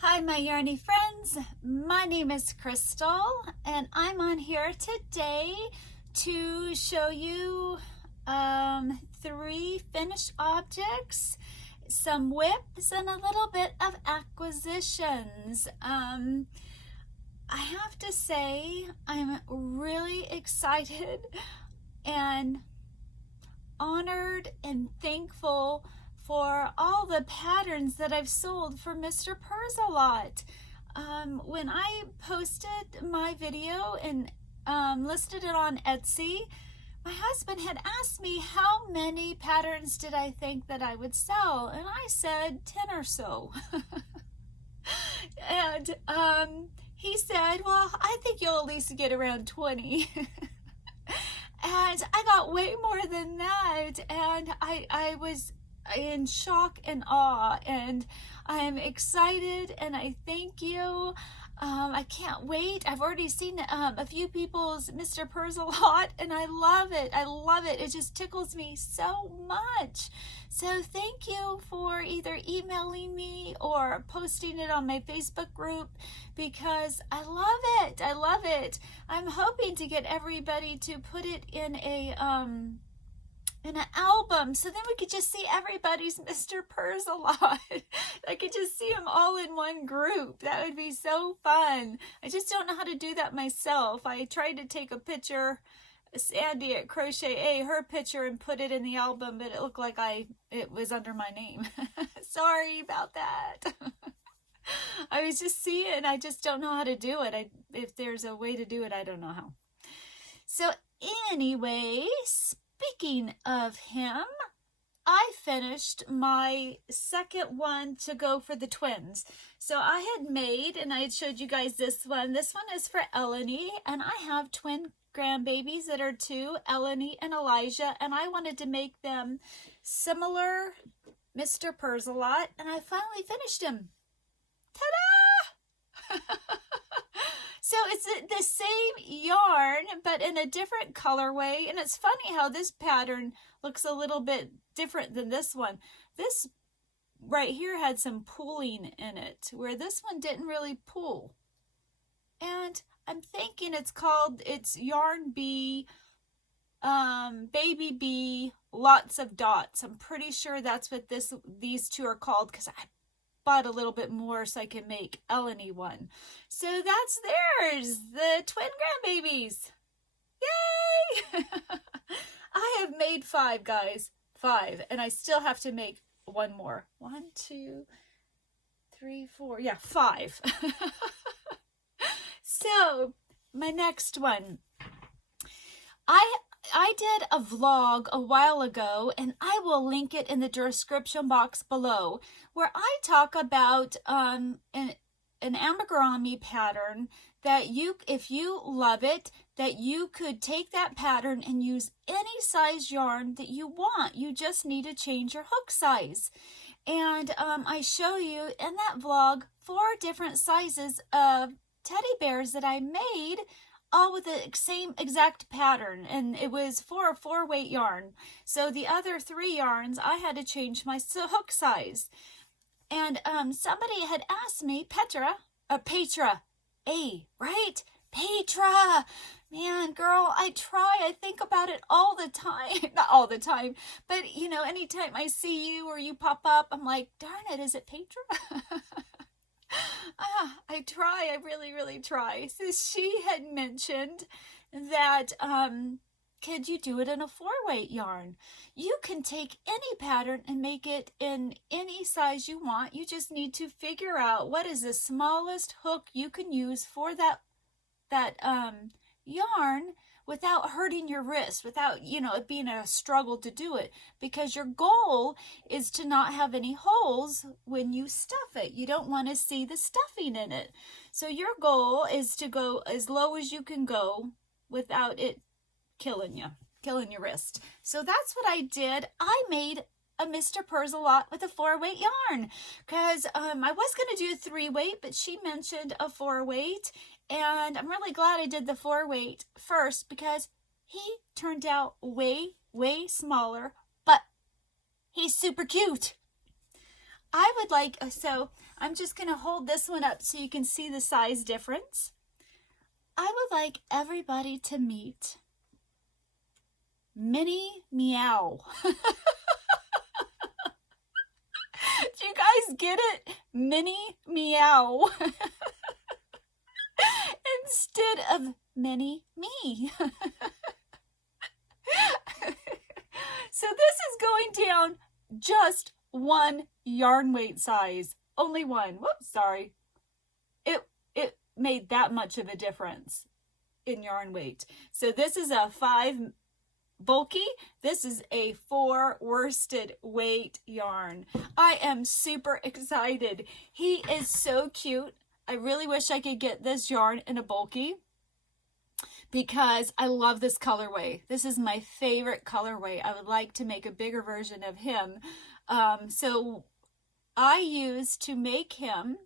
Hi, my yarny friends. My name is Crystal, and I'm on here today to show you three finished objects, some WIPs, and a little bit of acquisitions. I have to say I'm really excited and honored and thankful for all the patterns that I've sold for Mr. Purrsalot. When I posted my video and listed it on Etsy, my husband had asked me how many patterns did I think that I would sell, and I said 10 or so. And he said, well, I think you'll at least get around 20. And I got way more than that, and I was in shock and awe, and I'm excited, and I thank you. I can't wait. I've already seen a few people's Mr. Purrsalot, and I love it. I love it. It just tickles me so much. So thank you for either emailing me or posting it on my Facebook group, because I love it. I love it. I'm hoping to get everybody to put it in an album, so then we could just see everybody's Mr. Purrsalot. I could just see them all in one group. That would be so fun. I just don't know how to do that myself. I tried to take a picture, Sandy at Crochet A, her picture, and put it in the album, but it looked like it was under my name. Sorry about that. I was just seeing, I just don't know how to do it. If there's a way to do it, I don't know how. So anyway, speaking of him, I finished my second one to go for the twins. So I had made, and I had showed you guys this one. This one is for Eleni, and I have twin grandbabies that are two, Eleni and Elijah, and I wanted to make them similar Mr. Purrsalot, and I finally finished him. Ta-da! So it's the same yarn, but in a different colorway. And it's funny how this pattern looks a little bit different than this one. This right here had some pooling in it, where this one didn't really pool. And I'm thinking it's Yarn Bee, Baby Bee, Lots of Dots. I'm pretty sure that's what these two are called, because I bought a little bit more so I can make Eleni one. So that's theirs, the twin grandbabies. Yay! I have made 5, guys. 5. And I still have to make one more. 1, 2, 3, 4. Yeah, 5. So my next one. I did a vlog a while ago, and I will link it in the description box below, where I talk about an amigurumi pattern that if you love it, that you could take that pattern and use any size yarn that you want. You just need to change your hook size. And I show you in that vlog 4 different sizes of teddy bears that I made, all with the same exact pattern, and it was for a 4-weight yarn. So the other 3 yarns, I had to change my hook size. And somebody had asked me, Petra, right? Petra, man, girl, I think about it all the time. Not all the time, but you know, anytime I see you or you pop up, I'm like, darn it, is it Petra? I try, I really, really try. So she had mentioned that, could you do it in a 4-weight yarn? You can take any pattern and make it in any size you want. You just need to figure out what is the smallest hook you can use for that yarn without hurting your wrist, without, it being a struggle to do it, because your goal is to not have any holes when you stuff it. You don't want to see the stuffing in it. So your goal is to go as low as you can go without it killing your wrist. So that's what I did. I made a Mr. Purrsalot with a 4-weight yarn, because I was going to do a 3-weight, but she mentioned a 4-weight, and I'm really glad I did the 4-weight first, because he turned out way, way smaller, but he's super cute. I would like, so I'm just going to hold this one up so you can see the size difference. I would like everybody to meet Mini Meow. Do you guys get it? Mini Meow. Instead of Mini Me. So this is going down just one yarn weight size. Only one. Whoops, sorry. It made that much of a difference in yarn weight. So this is a 5 bulky. This is a 4 worsted weight yarn. I am super excited. He is so cute. I really wish I could get this yarn in a bulky because I love this colorway. This is my favorite colorway. I would like to make a bigger version of him. So I used to make him,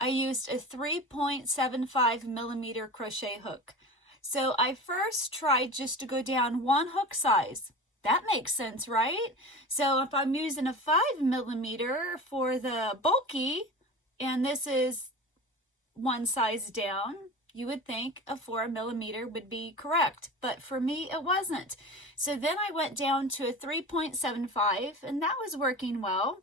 I used a 3.75 millimeter crochet hook. So I first tried just to go down 1 hook size. That makes sense, right? So if I'm using a 5 millimeter for the bulky, and this is 1 size down, you would think a 4 millimeter would be correct, but for me it wasn't. So then I went down to a 3.75 and that was working well.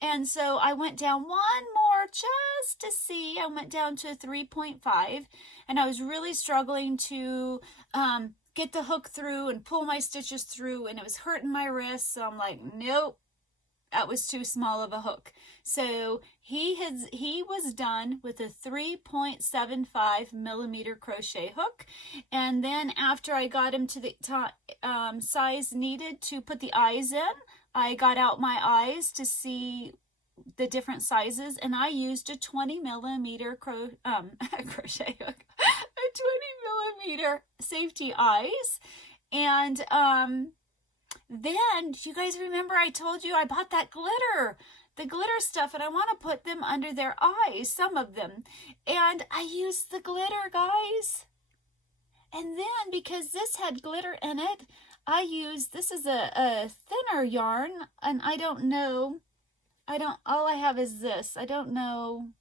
And so I went down 1 more just to see. I went down to a 3.5 and I was really struggling to get the hook through and pull my stitches through, and it was hurting my wrists. So I'm like, nope, that was too small of a hook. So he was done with a 3.75 millimeter crochet hook. And then after I got him to the size needed to put the eyes in, I got out my eyes to see the different sizes, and I used a 20 millimeter crochet hook, a 20 millimeter safety eyes. And then you guys remember I told you I bought that glitter, the glitter stuff, and I want to put them under their eyes, some of them. And I used the glitter, guys. And then because this had glitter in it, I used, this is a thinner yarn, and all I have is this. I don't know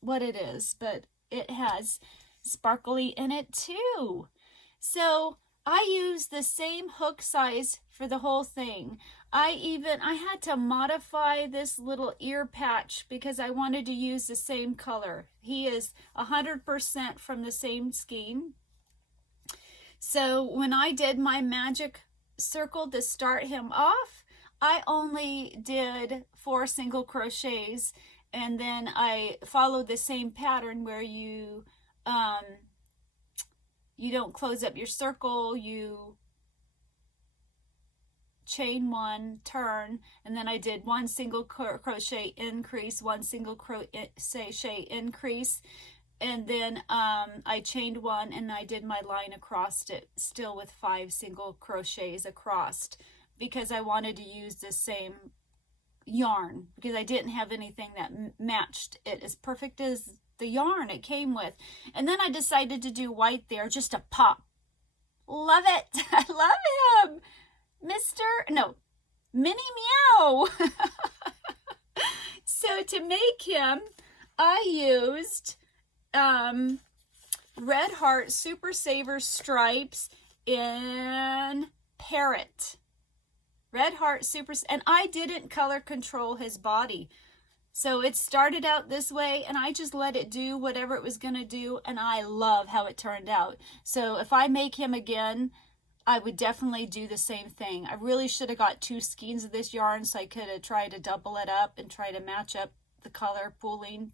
what it is, but it has sparkly in it too. So I used the same hook size for the whole thing. I had to modify this little ear patch because I wanted to use the same color. He is 100% from the same skein. So when I did my magic circle to start him off, I only did 4 single crochets, and then I followed the same pattern where you don't close up your circle, you chain 1, turn, and then I did 1 single crochet increase, 1 single crochet increase, and then I chained 1 and I did my line across it still with 5 single crochets across, because I wanted to use the same yarn, because I didn't have anything that matched it as perfect as the yarn it came with. And then I decided to do white there just to pop. Love it. I love him. Mini Meow. So to make him, I used Red Heart Super Saver stripes in Parrot. Red Heart Super, and I didn't color control his body. So it started out this way and I just let it do whatever it was going to do, and I love how it turned out. So if I make him again, I would definitely do the same thing. I really should have got 2 skeins of this yarn so I could have tried to double it up and try to match up the color pooling.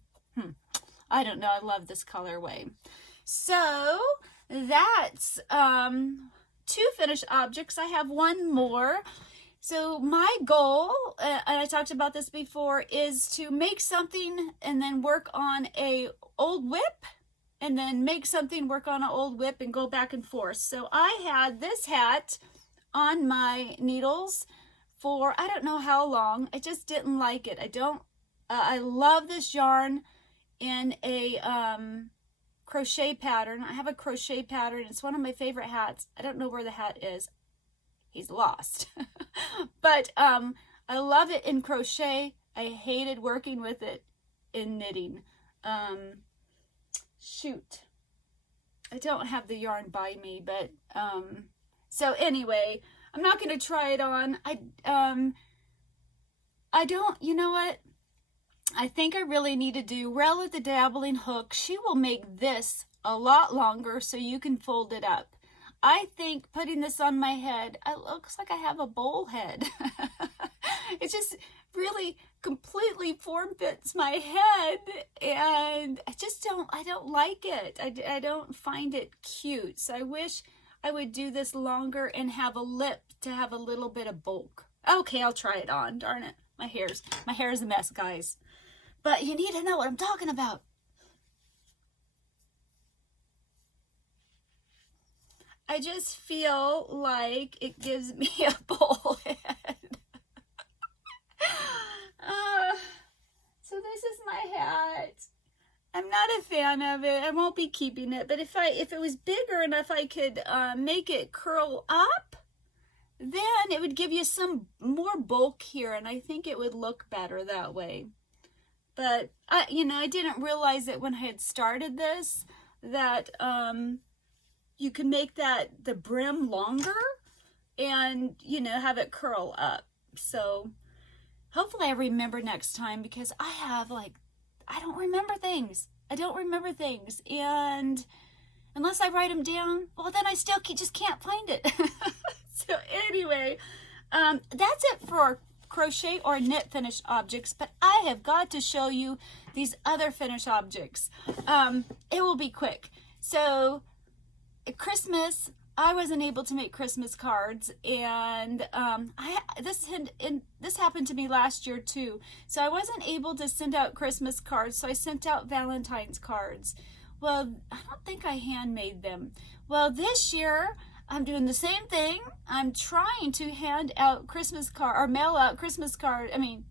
I don't know. I love this colorway. So that's 2 finished objects. I have 1 more. So my goal, and I talked about this before, is to make something and then work on a old WIP, and then make something, work on an old WIP, and go back and forth. So I had this hat on my needles for I don't know how long. I just didn't like it. I love this yarn in a crochet pattern. I have a crochet pattern. It's one of my favorite hats. I don't know where the hat is. He's lost. But I love it in crochet. I hated working with it in knitting. Shoot. I don't have the yarn by me, but, so anyway, I'm not going to try it on. I don't, you know what? I think I really need to do Rel with the dabbling hook. She will make this a lot longer so you can fold it up. I think putting this on my head, it looks like I have a bowl head. It just really completely form fits my head, and I don't like it. I don't find it cute. So I wish I would do this longer and have a lip to have a little bit of bulk. Okay, I'll try it on. Darn it. My hair is a mess, guys. But you need to know what I'm talking about. I just feel like it gives me a bowl head. So this is my hat. I'm not a fan of it. I won't be keeping it. But if it was bigger enough, I could make it curl up, then it would give you some more bulk here, and I think it would look better that way. But you know, I didn't realize it when I had started this that you can make the brim longer and, you know, have it curl up. So hopefully I remember next time, because I don't remember things. I don't remember things. And unless I write them down, well, then I still just can't find it. So anyway, that's it for crochet or knit finished objects, but I have got to show you these other finished objects. It will be quick. So at Christmas, I wasn't able to make Christmas cards, and this happened to me last year too. So I wasn't able to send out Christmas cards, so I sent out Valentine's cards. Well, I don't think I handmade them. Well, this year I'm doing the same thing. I'm trying to hand out mail out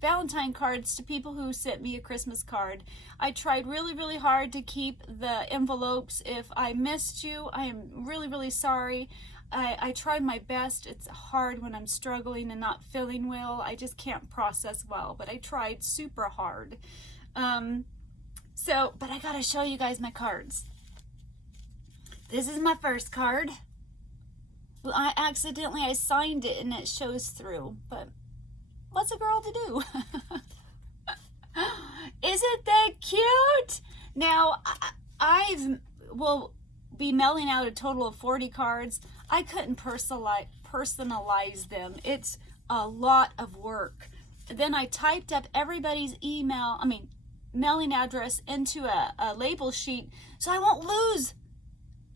Valentine cards to people who sent me a Christmas card. I tried really, really hard to keep the envelopes. If I missed you, I am really, really sorry. I tried my best. It's hard when I'm struggling and not feeling well. I just can't process well, but I tried super hard. But I gotta show you guys my cards. This is my first card. I signed it and it shows through, but what's a girl to do? Isn't that cute? Now, I will be mailing out a total of 40 cards. I couldn't personalize them. It's a lot of work. Then I typed up everybody's mailing address into a label sheet so I won't lose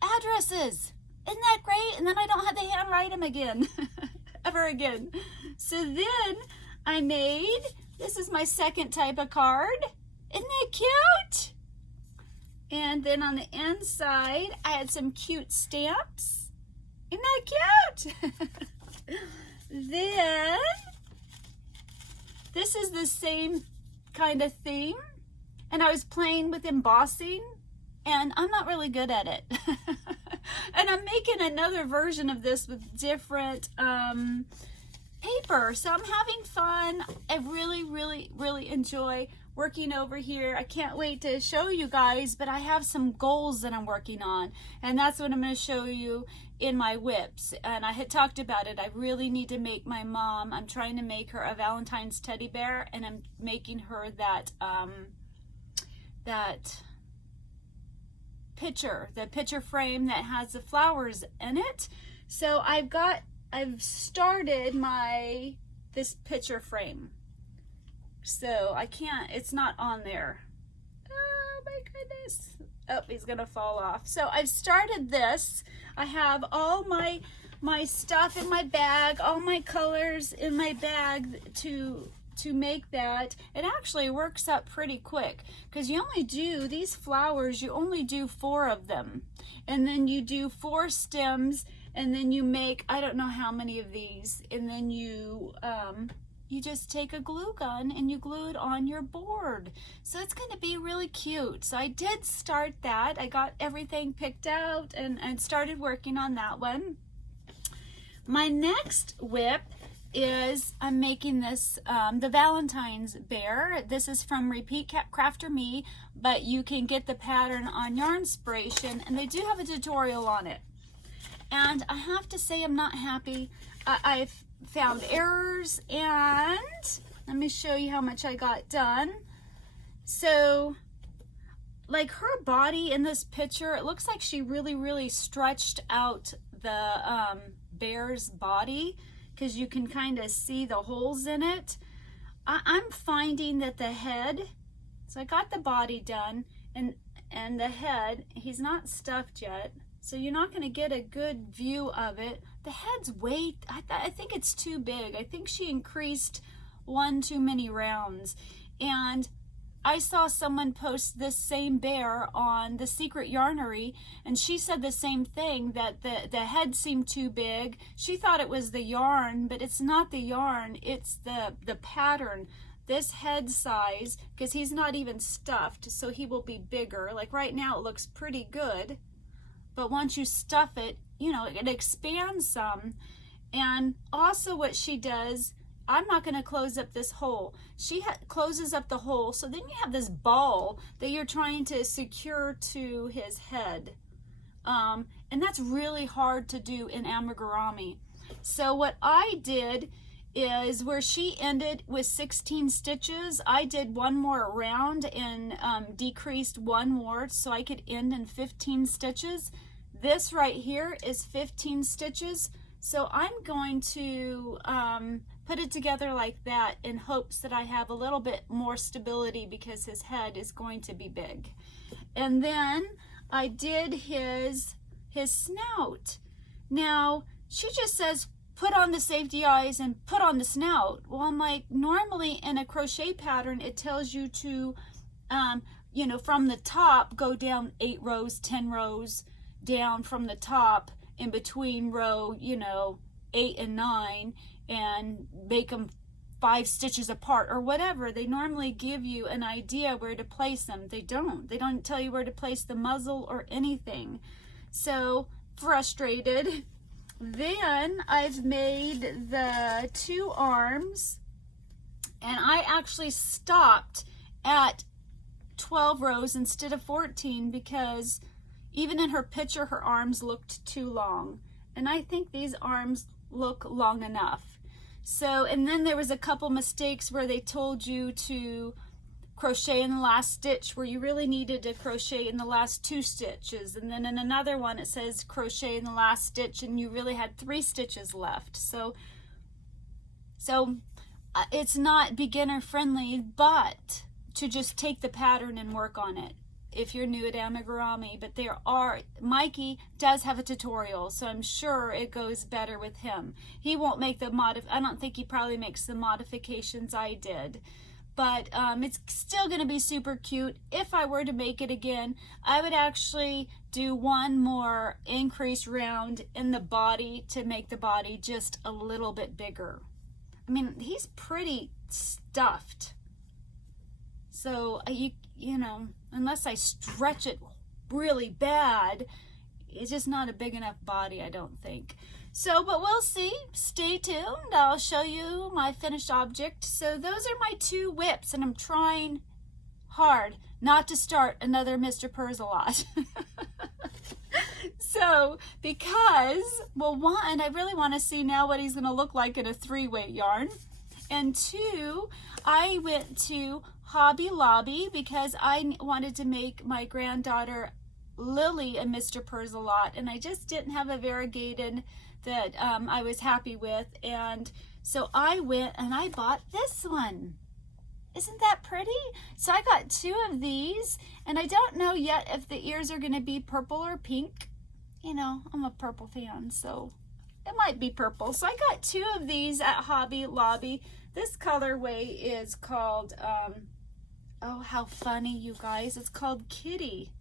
addresses. Isn't that great? And then I don't have to handwrite them again, ever again. So then I made, this is my second type of card. Isn't that cute? And then on the inside, I had some cute stamps. Isn't that cute? Then, this is the same kind of theme. And I was playing with embossing, and I'm not really good at it. And I'm making another version of this with different paper. So I'm having fun. I really, really, really enjoy working over here. I can't wait to show you guys, but I have some goals that I'm working on. And that's what I'm going to show you in my WIPS. And I had talked about it. I really need to make my mom, I'm trying to make her a Valentine's teddy bear, and I'm making her that the picture frame that has the flowers in it. So I've started this picture frame. So it's not on there. Oh my goodness. Oh, he's gonna fall off. So I've started this. I have all my stuff in my bag, all my colors in my bag to make that. It actually works up pretty quick, because you only do these flowers, you only do 4 of them, and then you do 4 stems, and then you make I don't know how many of these, and then you just take a glue gun and you glue it on your board. So it's going to be really cute. So I did start that. I got everything picked out and started working on that one. My next WIP is I'm making this, the Valentine's bear. This is from Repeat Crafter Me, but you can get the pattern on Yarnspiration, and they do have a tutorial on it. And I have to say I'm not happy. I've found errors, and let me show you how much I got done. So, like her body in this picture, it looks like she really stretched out the bear's body, because you can kind of see the holes in it. I'm finding that the head, so I got the body done, and the head, he's not stuffed yet, so you're not going to get a good view of it. The head's way, I think it's too big. I think she increased one too many rounds. And I saw someone post this same bear on The Secret Yarnery, and she said the same thing, that the head seemed too big. She thought it was the yarn, but it's not the yarn, it's the pattern. This head size, because he's not even stuffed, so he will be bigger. Like right now it looks pretty good, but once you stuff it, you know, it expands some. And also what she does, I'm not going to close up this hole. She closes up the hole, so then you have this ball that you're trying to secure to his head. And that's really hard to do in amigurumi. So what I did is, where she ended with 16 stitches, I did one more round and decreased one more so I could end in 15 stitches. This right here is 15 stitches. So I'm going to put it together like that in hopes that I have a little bit more stability, because his head is going to be big. And then I did his snout. Now, she just says, put on the safety eyes and put on the snout. Well, I'm like, normally in a crochet pattern, it tells you to, you know, from the top, go down 8 rows, 10 rows, down from the top, in between row, you know, 8 and 9, and make them 5 stitches apart or whatever. They normally give you an idea where to place them. They don't tell you where to place the muzzle or anything. So frustrated. Then I've made the 2 arms, and I actually stopped at 12 rows instead of 14, because even in her picture, her arms looked too long. And I think these arms look long enough. So, and then there was a couple mistakes where they told you to crochet in the last stitch, where you really needed to crochet in the last 2 stitches. And then in another one, it says crochet in the last stitch, and you really had 3 stitches left. So it's not beginner friendly, but to just take the pattern and work on it if you're new at amigurumi. But Mikey does have a tutorial, so I'm sure it goes better with him. He won't make I don't think he probably makes the modifications I did, but it's still going to be super cute. If I were to make it again, I would actually do one more increased round in the body to make the body just a little bit bigger. I mean, he's pretty stuffed, so you know, unless I stretch it really bad, it's just not a big enough body, I don't think. So, but we'll see. Stay tuned. I'll show you my finished object. So those are my 2 WIPs, and I'm trying hard not to start another Mr. Purrsalot. So, because, well, 1, I really want to see now what he's going to look like in a 3-weight yarn. And 2, I went to Hobby Lobby because I wanted to make my granddaughter Lily a Mr. Purrsalot, and I just didn't have a variegated that I was happy with, and so I went and I bought this one. Isn't that pretty? So I got 2 of these, and I don't know yet if the ears are going to be purple or pink. You know, I'm a purple fan, so it might be purple. So I got 2 of these at Hobby Lobby. This colorway is called, oh, how funny, you guys. It's called Kitty.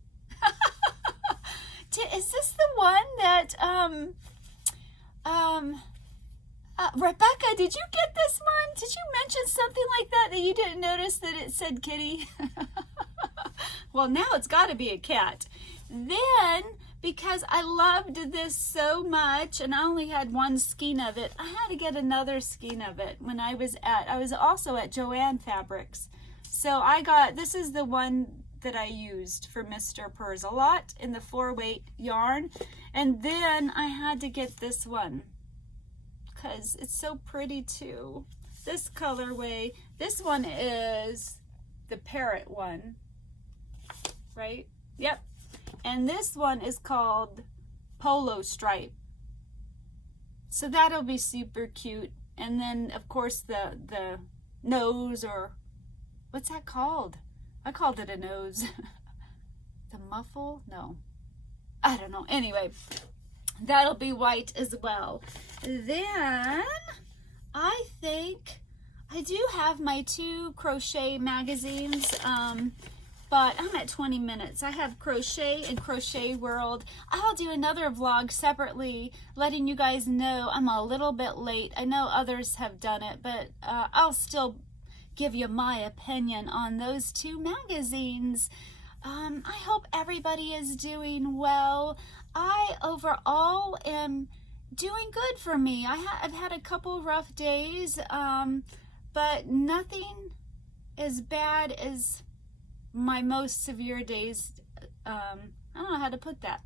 Is this the one that, Rebecca, did you get this one? Did you mention something like that you didn't notice that it said Kitty? Well, now it's got to be a cat. Then because I loved this so much, and I only had one skein of it. I had to get another skein of it when I was also at Joann Fabrics. So this is the one that I used for Mr. Purrsalot in the 4-weight yarn. And then I had to get this one because it's so pretty too. This colorway, this one is the parrot one, right? Yep. And this one is called Polo Stripe. So that'll be super cute. And then of course the nose, or what's that called? I called it a nose. The muffle? No. I don't know. Anyway, that'll be white as well. Then I think I do have my 2 crochet magazines, but I'm at 20 minutes. I have Crochet and Crochet World. I'll do another vlog separately letting you guys know I'm a little bit late. I know others have done it, but I'll still give you my opinion on those 2 magazines. I hope everybody is doing well. I overall am doing good for me. I've had a couple rough days, but nothing as bad as my most severe days. I don't know how to put that.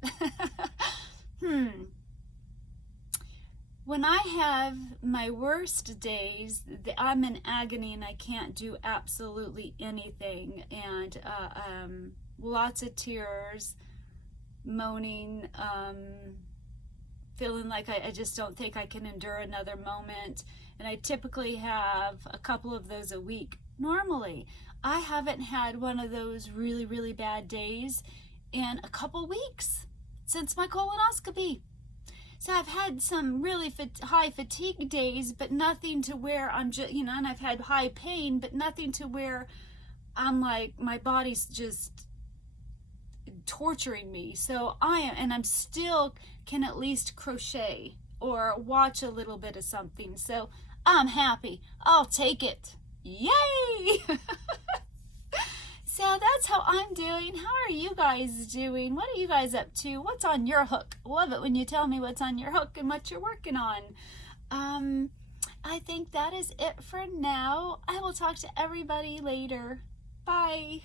When I have my worst days, I'm in agony and I can't do absolutely anything, and lots of tears, moaning, feeling like I just don't think I can endure another moment. And I typically have a couple of those a week. Normally, I haven't had one of those really, really bad days in a couple weeks since my colonoscopy. So I've had some really high fatigue days, but nothing to where I'm just, and I've had high pain, but nothing to where I'm like, my body's just torturing me. So I'm still can at least crochet or watch a little bit of something. So I'm happy. I'll take it. Yay! So that's how I'm doing. How are you guys doing? What are you guys up to? What's on your hook? Love it when you tell me what's on your hook and what you're working on. I think that is it for now. I will talk to everybody later. Bye.